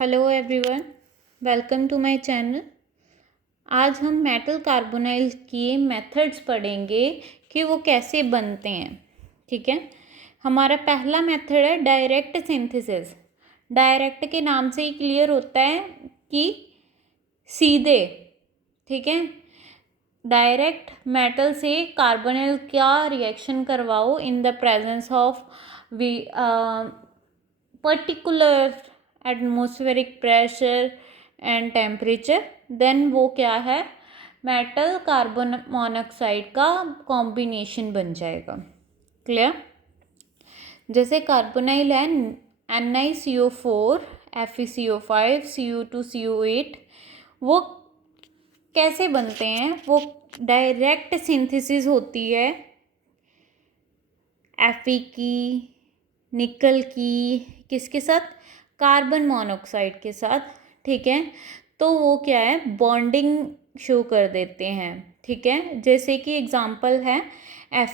Hello everyone, welcome to my channel. आज हम metal carbonyl के मेथड्स पढ़ेंगे कि वो कैसे बनते हैं। ठीक है, हमारा पहला मेथड है डायरेक्ट सिंथेसिस। डायरेक्ट के नाम से ही क्लियर होता है कि सीधे। ठीक है, डायरेक्ट मेटल से कार्बोनाइल क्या रिएक्शन करवाओ in the presence of particular atmospheric pressure and temperature, then वो क्या है, मेटल कार्बन मोनोऑक्साइड का कॉम्बिनेशन बन जाएगा। क्लियर? जैसे कार्बोनाइल है NiCO4 FeCO5 Cu2CO8, वो कैसे बनते हैं? वो डायरेक्ट सिंथेसिस होती है Fe की, निकल की, किसके साथ? कार्बन मोनोऑक्साइड के साथ। ठीक है, तो वो क्या है, बॉन्डिंग शो कर देते हैं। ठीक है, जैसे कि एग्जांपल है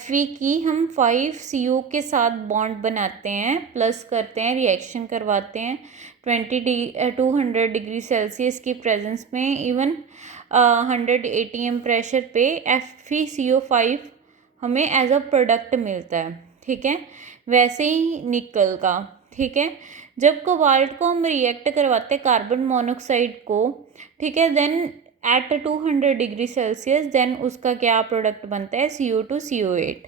Fe की, हम 5CO के साथ बॉन्ड बनाते हैं, प्लस करते हैं, रिएक्शन करवाते हैं 200 डिग्री सेल्सियस की प्रेजेंस में, इवन 100 ATM प्रेशर पे FeCO5 हमें एज अ प्रोडक्ट मिलता है। ठीक है, वैसे ही निकल का। ठीक है, जब कोबाल्ट को हम रिएक्ट करवाते हैं कार्बन मोनोऑक्साइड को, ठीक है, then at 200 degree Celsius, then उसका क्या प्रोडक्ट बनता है, Cu2CO8।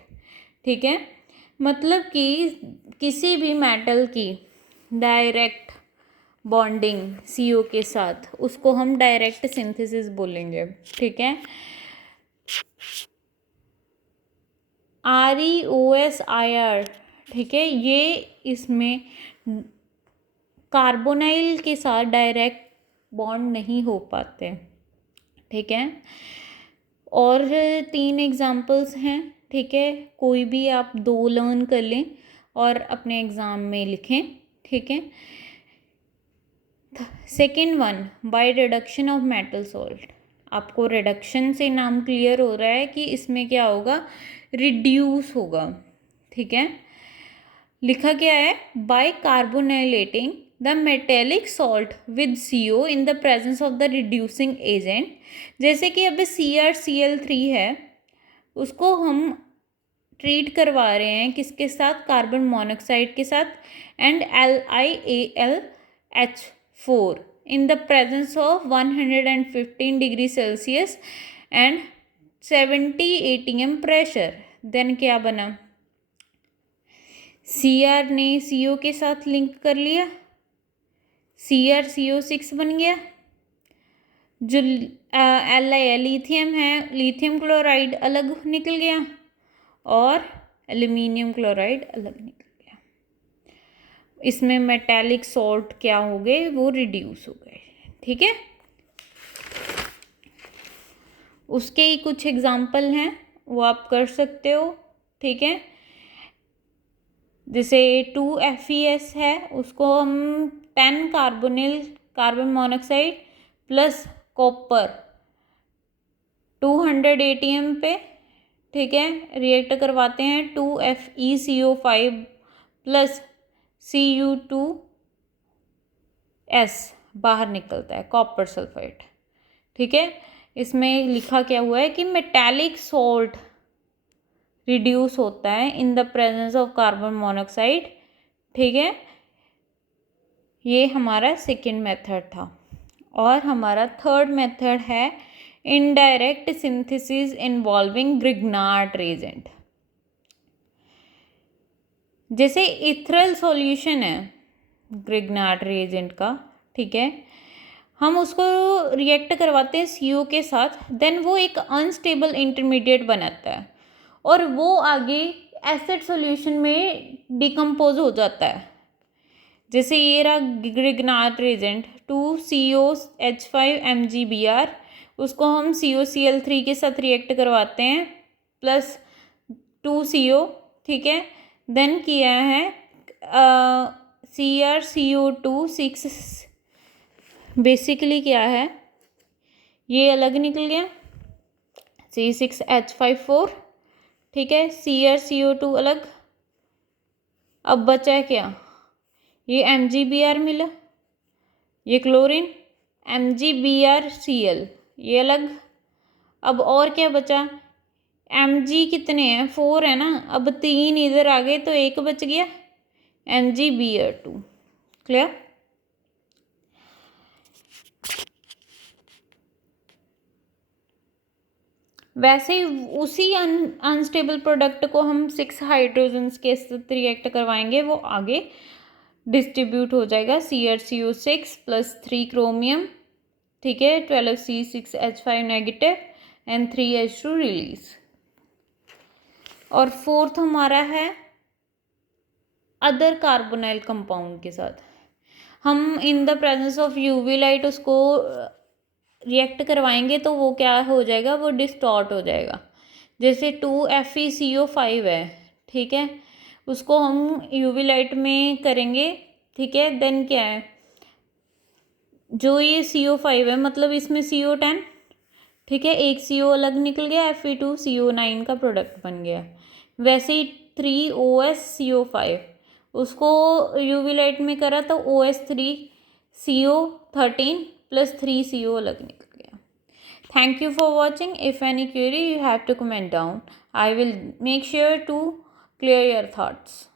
ठीक है, मतलब कि किसी भी मेटल की डायरेक्ट बॉन्डिंग CO के साथ, उसको हम डायरेक्ट सिंथेसिस बोलेंगे। ठीक है, ReOSIR, ठीक है, ये इसमें कार्बोनाइल के साथ डायरेक्ट बॉन्ड नहीं हो पाते। ठीक है, और 3 एग्जांपल्स हैं। ठीक है, कोई भी आप 2 लर्न कर लें और अपने एग्ज़ाम में लिखें। ठीक है, second one, by reduction of metal salt. आपको रिडक्शन से नाम क्लियर हो रहा है कि इसमें क्या होगा, रिड्यूस होगा। ठीक है, लिखा क्या है, by carbonylating the metallic salt with CO in the presence of the reducing agent. जैसे कि अब CrCl3 है, उसको हम ट्रीट करवा रहे हैं किसके साथ, कार्बन मोनोऑक्साइड के साथ, and LiAlH4 in the presence of 115 degree Celsius and 70 ATM pressure. Then क्या बना, Cr ने CO के साथ लिंक कर लिया, CrCO6 बन गया। जो Li लिथियम है, लिथियम क्लोराइड अलग निकल गया और एल्यूमिनियम क्लोराइड अलग निकल गया। इसमें मेटालिक सॉल्ट क्या हो गए, वो रिड्यूस हो गए। ठीक है, उसके ही कुछ एग्जाम्पल हैं, वो आप कर सकते हो। ठीक है, जैसे 2FeS है, उसको हम 10 carbon monoxide plus copper 200 ATM पे, ठीक है, रिएक्ट करवाते हैं, 2FeCO5 प्लस Cu2S बाहर निकलता है, कॉपर सल्फाइड। ठीक है, इसमें लिखा क्या हुआ है कि मेटालिक सॉल्ट रिड्यूस होता है इन the presence of carbon monoxide. ठीक है, ये हमारा सेकेंड मेथड था। और हमारा थर्ड मेथड है indirect synthesis involving Grignard Regent. जैसे इथरल सॉल्यूशन है ग्रिग्नार्ड रेजेंट का, ठीक है, हम उसको रिएक्ट करवाते हैं CO के साथ, देन वो एक अनस्टेबल इंटरमीडिएट बनाता है और वो आगे एसिड सॉल्यूशन में डिकम्पोज हो जाता है। जैसे ये रहा ग्रिग्नार्ड रेजेंट 2COH5 MgBr, उसको हम COCl3 के साथ रिएक्ट करवाते हैं प्लस 2CO। ठीक है, देन किया है CrCO2 6, बेसिकली क्या है, ये अलग निकल गया, C6H54। ठीक है, CrCO2 अलग, अब बचा क्या, ये MgBr मिला, ये क्लोरीन, MgBrCl ये अलग। अब और क्या बचा, Mg कितने हैं, 4 है ना, अब 3 इधर आ गए तो एक बच गया, MgBr2। क्लियर। वैसे ही उसी अनस्टेबल प्रोडक्ट को हम 6 हाइड्रोजन्स के साथ रिएक्ट करवाएंगे, वो आगे डिस्ट्रीब्यूट हो जाएगा, CrCO6 प्लस 3 क्रोमियम, ठीक है, 12C6H5 negative and 3H2 release. और फोर्थ हमारा है अदर कार्बोनाइल कंपाउंड के साथ हम इन the presence of UV light उसको रिएक्ट करवाएंगे तो वो क्या हो जाएगा, वो डिस्टॉर्ट हो जाएगा। जैसे 2FeCO5 है, ठीक है, उसको हम यूवी लाइट में करेंगे, ठीक है, देन क्या है, जो ये CO5 है मतलब इसमें CO10, ठीक है, एक CO अलग निकल गया, Fe2CO9 का प्रोडक्ट बन गया। वैसे ही 3OSCO5 उसको यूवी लाइट में करा तो OS3CO13 प्लस 3CO अलग निकल गया। Thank you for watching. If any query you have to comment down, I will make sure to clear your thoughts.